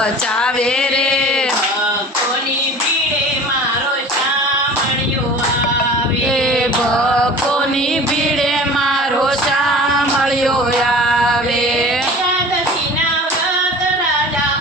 બચાવે રે. ભક્તોની ભીડે મારો ચામડિયો આવે. ભક્તોની ભીડે મારો ચામડિયો આવે. એકાદશીના વ્રત રાજા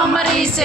અમરીશે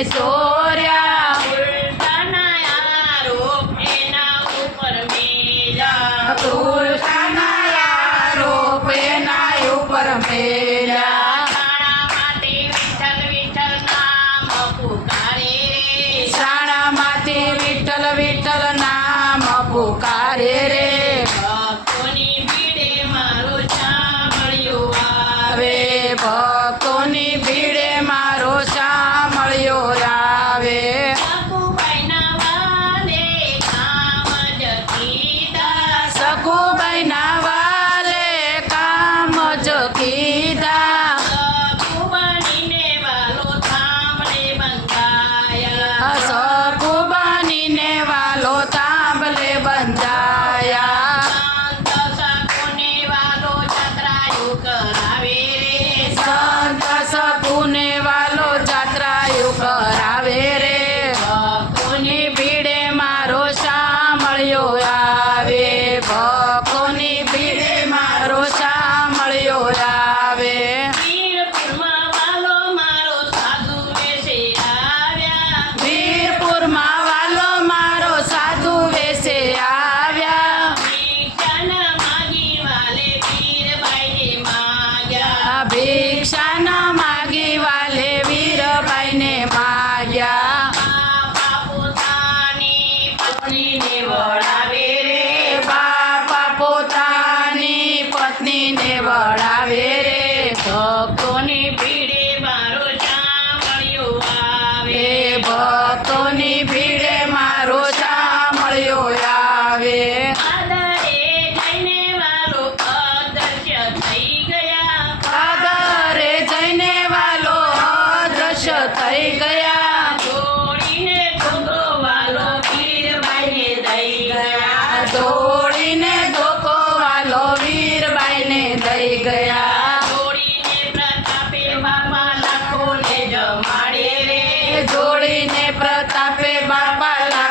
história যত নিবি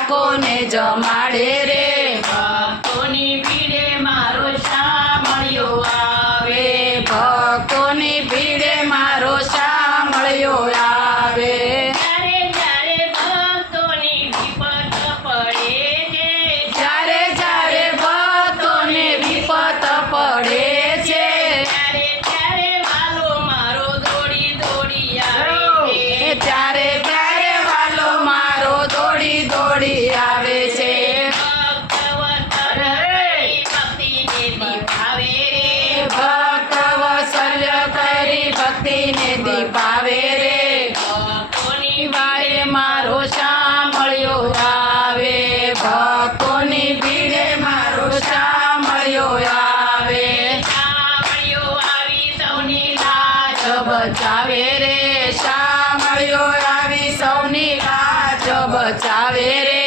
કોને જમાડે રે? વાળે મારો સાંભળ્યો આવે. ભક્તોની ભીડે મારો સાંભળ્યો આવે. સાંભળ્યો આવી સૌની લાજ બચાવે રે. સાંભળ્યો આવી સૌની લાજ બચાવે રે.